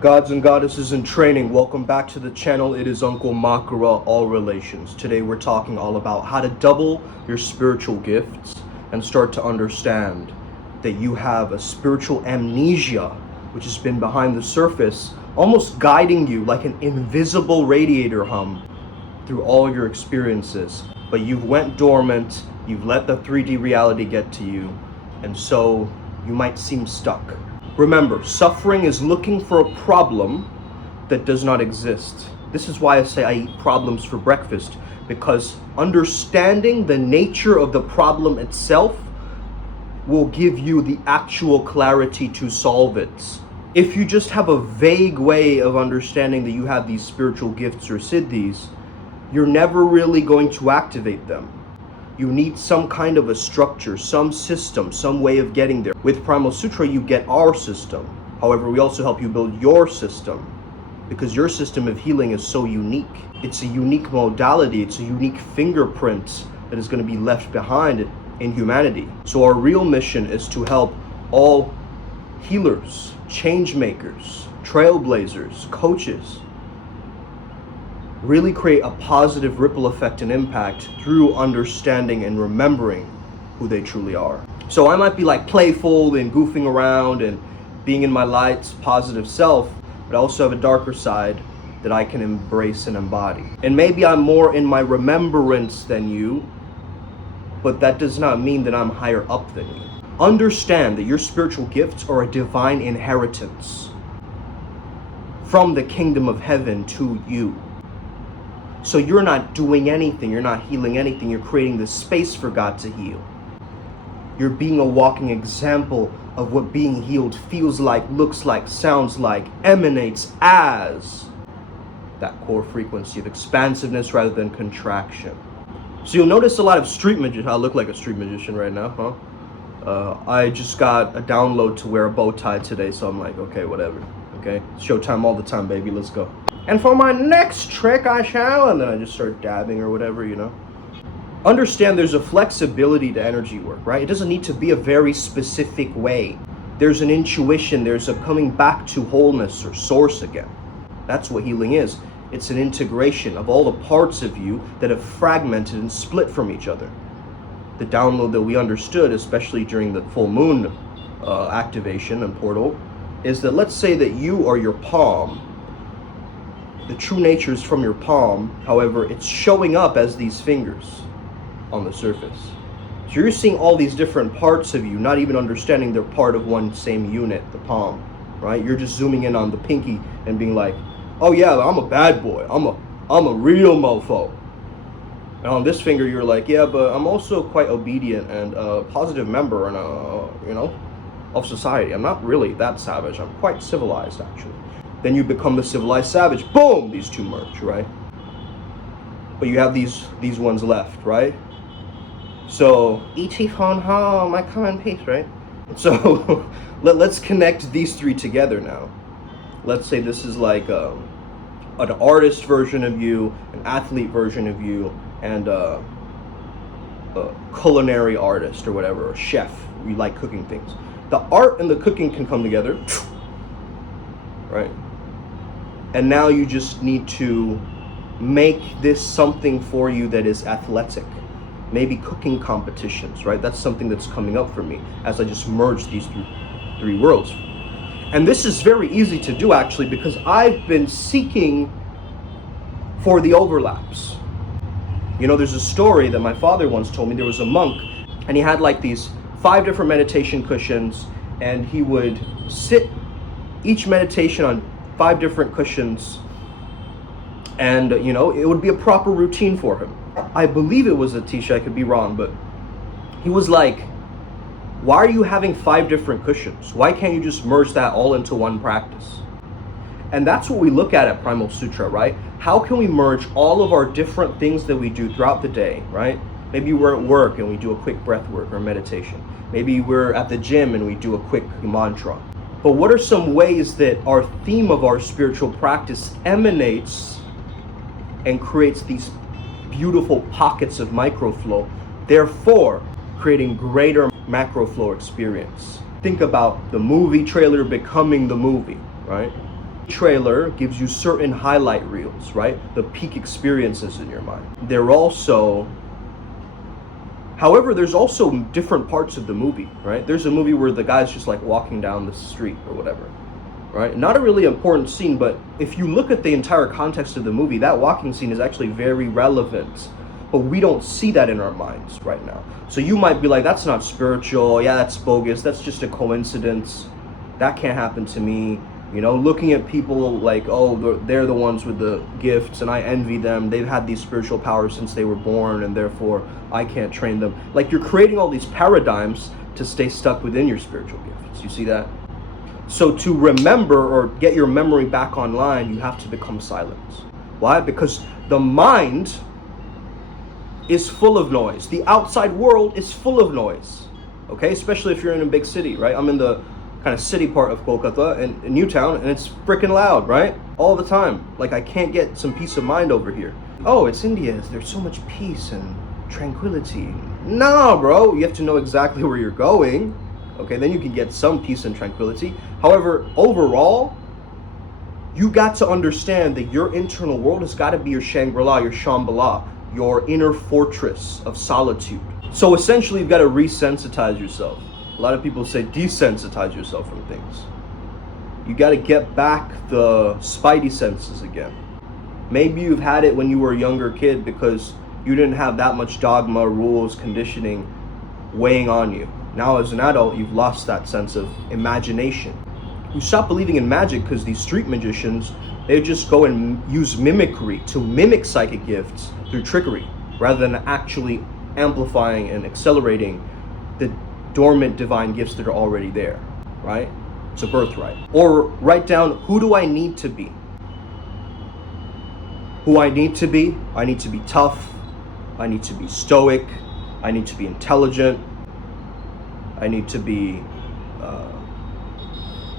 Gods and goddesses in training, welcome back to the channel. It is Uncle Makara, All Relations. Today we're talking all about how to double your spiritual gifts and start to understand that you have a spiritual amnesia which has been behind the surface, almost guiding you like an invisible radiator hum through all your experiences. But you've went dormant, you've let the 3D reality get to you, and so you might seem stuck. Remember, suffering is looking for a problem that does not exist. This is why I say I eat problems for breakfast, because understanding the nature of the problem itself will give you the actual clarity to solve it. If you just have a vague way of understanding that you have these spiritual gifts or siddhis, you're never really going to activate them. You need some kind of a structure, some system, some way of getting there. With Primal Sutra, you get our system. However, we also help you build your system, because your system of healing is so unique. It's a unique modality, it's a unique fingerprint that is going to be left behind in humanity. So our real mission is to help all healers, change makers, trailblazers, coaches, really create a positive ripple effect and impact through understanding and remembering who they truly are. So I might be like playful and goofing around and being in my light, positive self, but I also have a darker side that I can embrace and embody. And maybe I'm more in my remembrance than you, but that does not mean that I'm higher up than you. Understand that your spiritual gifts are a divine inheritance from the kingdom of heaven to you. So you're not doing anything, you're not healing anything, you're creating the space for God to heal. You're being a walking example of what being healed feels like, looks like, sounds like, emanates as that core frequency of expansiveness rather than contraction. So you'll notice a lot of street magicians. I look like a street magician right now, huh? I just got a download to wear a bow tie today, so I'm like, okay, whatever. Okay, showtime all the time, baby, let's go. And for my next trick I shall, and then I just start dabbing or whatever, you know. Understand there's a flexibility to energy work, right? It doesn't need to be a very specific way. There's an intuition, there's a coming back to wholeness or source again. That's what healing is. It's an integration of all the parts of you that have fragmented and split from each other. The download that we understood, especially during the full moon activation and portal, is that let's say that you are your palm. The true nature is from your palm, however, it's showing up as these fingers on the surface. So you're seeing all these different parts of you, not even understanding they're part of one same unit, the palm, right? You're just zooming in on the pinky and being like, oh yeah, I'm a bad boy, I'm a real mofo. And on this finger, you're like, yeah, but I'm also quite obedient and a positive member and of society. I'm not really that savage, I'm quite civilized actually. Then you become the civilized savage. Boom! These two merge, right? But you have these ones left, right? So, E.T. phone home, I come in peace, right? So, let's connect these three together now. Let's say this is like an artist version of you, an athlete version of you, and a culinary artist or whatever, a chef. You like cooking things. The art and the cooking can come together, right? And now you just need to make this something for you that is athletic. Maybe cooking competitions, right? That's something that's coming up for me as I just merge these three worlds. And this is very easy to do actually, because I've been seeking for the overlaps. You know, there's a story that my father once told me. There was a monk and he had like these 5 different meditation cushions, and he would sit each meditation on 5 different cushions, and it would be a proper routine for him. I believe it was Atisha, I could be wrong, but he was like, why are you having 5 different cushions? Why can't you just merge that all into one practice? And that's what we look at Primal Sutra, right? How can we merge all of our different things that we do throughout the day, right? Maybe we're at work and we do a quick breath work or meditation. Maybe we're at the gym and we do a quick mantra. But what are some ways that our theme of our spiritual practice emanates and creates these beautiful pockets of microflow, therefore creating greater macro flow experience. Think about the movie trailer becoming the movie, right? Trailer gives you certain highlight reels, right? The peak experiences in your mind. However, there's also different parts of the movie, right? There's a movie where the guy's just like walking down the street or whatever, right? Not a really important scene, but if you look at the entire context of the movie, that walking scene is actually very relevant. But we don't see that in our minds right now. So you might be like, that's not spiritual. Yeah, that's bogus. That's just a coincidence. That can't happen to me. You know, looking at people like, oh, they're the ones with the gifts and I envy them. They've had these spiritual powers since they were born and therefore I can't train them. Like, you're creating all these paradigms to stay stuck within your spiritual gifts. You see that? So to remember or get your memory back online, you have to become silent. Why? Because the mind is full of noise. The outside world is full of noise. Okay? Especially if you're in a big city, right? I'm in the kind of city part of Kolkata and Newtown, and it's freaking loud, right? All the time. Like, I can't get some peace of mind over here. Oh, it's India. There's so much peace and tranquility. Nah, bro. You have to know exactly where you're going. Okay, then you can get some peace and tranquility. However, overall, you got to understand that your internal world has got to be your Shangri-La, your Shambhala, your inner fortress of solitude. So essentially, you've got to resensitize yourself. A lot of people say desensitize yourself from things. You got to get back the spidey senses again. Maybe you've had it when you were a younger kid because you didn't have that much dogma, rules, conditioning weighing on you. Now as an adult, you've lost that sense of imagination. You stop believing in magic because these street magicians, they just go and use mimicry to mimic psychic gifts through trickery rather than actually amplifying and accelerating the dormant divine gifts that are already there, right? It's a birthright. Or write down, who do I need to be? Who I need to be tough. I need to be stoic. I need to be intelligent. I need to be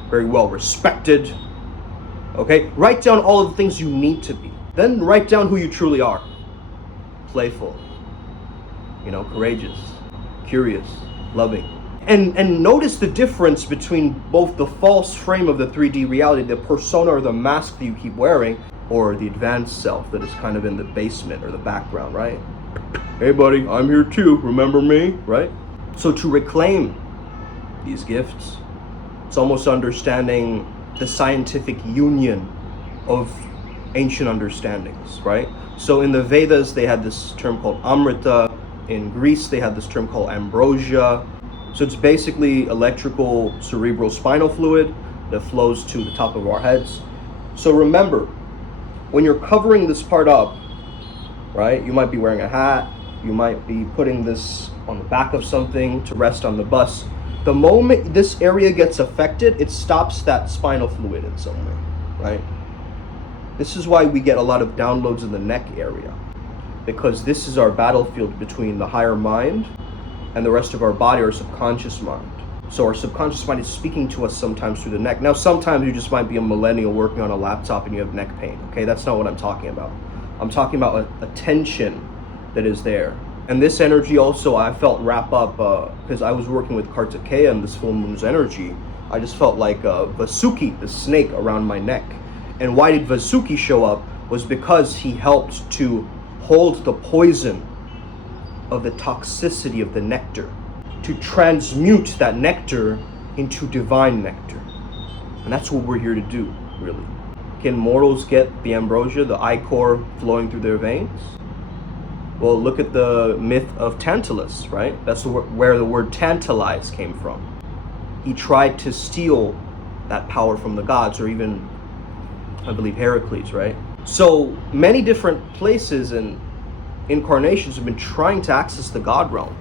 very well respected. Okay? Write down all of the things you need to be. Then write down who you truly are. Playful. Courageous. Curious. Loving. And notice the difference between both the false frame of the 3D reality, the persona or the mask that you keep wearing, or the advanced self that is kind of in the basement or the background, right? Hey buddy, I'm here too, remember me, right? So to reclaim these gifts, it's almost understanding the scientific union of ancient understandings, right? So in the Vedas, they had this term called Amrita. In Greece, they had this term called ambrosia. So it's basically electrical cerebral spinal fluid that flows to the top of our heads. So remember, when you're covering this part up, right, you might be wearing a hat, you might be putting this on the back of something to rest on the bus. The moment this area gets affected, it stops that spinal fluid in some way, right? This is why we get a lot of downloads in the neck area, because this is our battlefield between the higher mind and the rest of our body, our subconscious mind. So our subconscious mind is speaking to us sometimes through the neck. Now, sometimes you just might be a millennial working on a laptop and you have neck pain, okay? That's not what I'm talking about. I'm talking about a tension that is there. And this energy also I felt wrap up, because I was working with Kartikeya and this full moon's energy. I just felt like Vasuki, the snake around my neck. And why did Vasuki show up? Was because he helped to hold the poison of the toxicity of the nectar, to transmute that nectar into divine nectar. And that's what we're here to do, really. Can mortals get the ambrosia, the ichor flowing through their veins? Well, look at the myth of Tantalus, right? That's where the word tantalize came from. He tried to steal that power from the gods, or even, I believe, Heracles, right? So many different places and incarnations have been trying to access the God realm.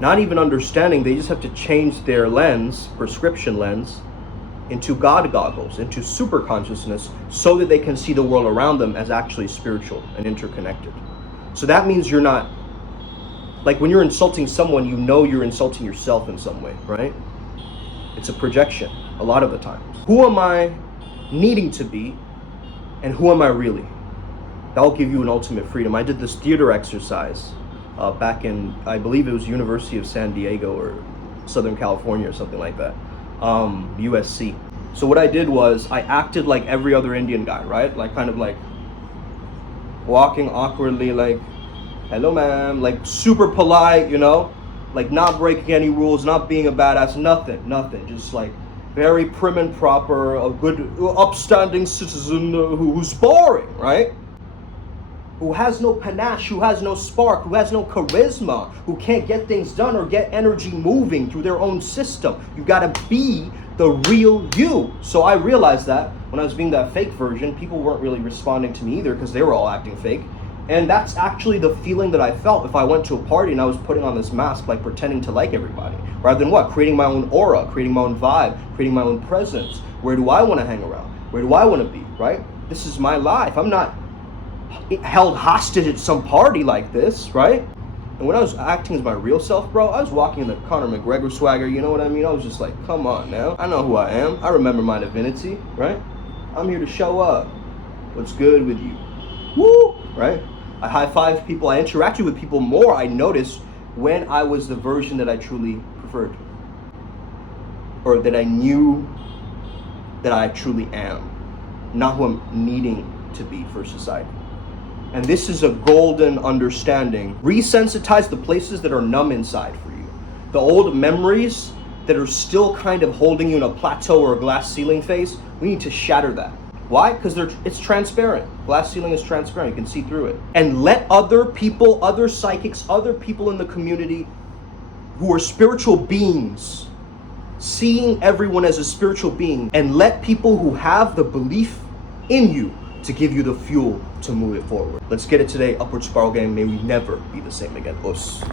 Not even understanding, they just have to change their lens, prescription lens, into God goggles, into super consciousness, so that they can see the world around them as actually spiritual and interconnected. So that means you're not, like when you're insulting someone, you know you're insulting yourself in some way, right? It's a projection, a lot of the time. Who am I needing to be, and who am I really? That'll give you an ultimate freedom. I did this theater exercise back in, I believe it was University of San Diego or Southern California or something like that. USC. So what I did was I acted like every other Indian guy, right? Like kind of like walking awkwardly, like, hello ma'am, like super polite, you know, like not breaking any rules, not being a badass, nothing, just like very prim and proper, a good upstanding citizen who's boring, right? Who has no panache, who has no spark, who has no charisma, who can't get things done or get energy moving through their own system. You gotta be the real you. So I realized that when I was being that fake version, people weren't really responding to me either because they were all acting fake. And that's actually the feeling that I felt if I went to a party and I was putting on this mask, like pretending to like everybody. Rather than what? Creating my own aura, creating my own vibe, creating my own presence. Where do I want to hang around? Where do I want to be, right? This is my life. I'm not held hostage at some party like this, right? And when I was acting as my real self, bro, I was walking in the Conor McGregor swagger, you know what I mean? I was just like, come on now. I know who I am. I remember my divinity, right? I'm here to show up. What's good with you? Woo! Right? I high-five people. I interacted with people more. I noticed when I was the version that I truly preferred. Or that I knew that I truly am. Not who I'm needing to be for society. And this is a golden understanding. Resensitize the places that are numb inside for you. The old memories that are still kind of holding you in a plateau or a glass ceiling phase, we need to shatter that. Why? Because it's transparent. Glass ceiling is transparent. You can see through it. And let other people, other psychics, other people in the community who are spiritual beings, seeing everyone as a spiritual being, and let people who have the belief in you to give you the fuel to move it forward. Let's get it today. Upward Spiral Gang. May we never be the same again. Us.